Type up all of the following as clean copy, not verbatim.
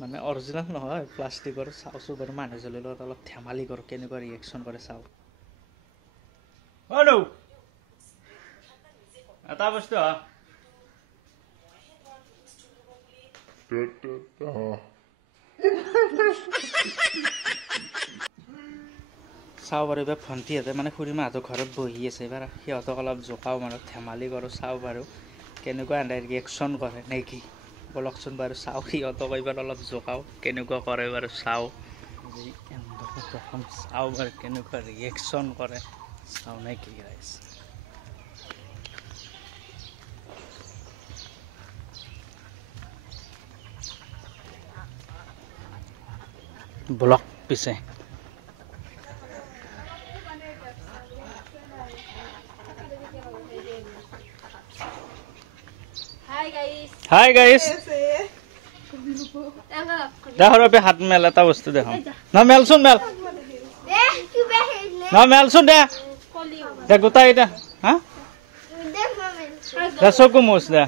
মানে অৰিজিনেল নহয় প্লাষ্টিকৰ চাওঁচো বাৰু মানুহ জ্বলিৰ লগত অলপ ধেমালি কৰোঁ কেনেকুৱা ৰিয়েকশ্যন কৰে চাওঁ হেল্ল' এটা বস্তু চাওঁ বাৰু এইবাৰ ভণ্টিহঁতে মানে খুৰীমাহঁতৰ ঘৰত বহি আছে এইবাৰ সিহঁতক অলপ জোকাওঁ মানে ধেমালি কৰোঁ চাওঁ বাৰু কেনেকুৱা এনে ৰিয়েকশ্যন কৰে নে কি বলকচোন বাৰু চাওঁ সিহঁতক এইবাৰ অলপ জোকাওঁ কেনেকুৱা কৰে বাৰু চাওঁ প্ৰথম চাওঁ বাৰু কেনেকুৱা ৰিয়েকশ্যন কৰে চাওঁ নে কি গাইছ ব্লক পিছে হাই গাইছ দেখৰ বাবে হাত মেল এটা বস্তু দেখ ন মেলচোন মেল ন মেলচোন দে দে গোটাই দে হা দে চকু মুচ দে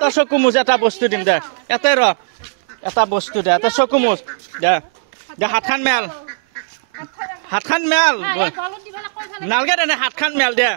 তই চকু মুচ এটা বস্তু দিম দে এতে ৰ এটা বস্তু দে এটা চকু মুচ দে দে হাতখান মেল নালগে দে হাতখান মেল দে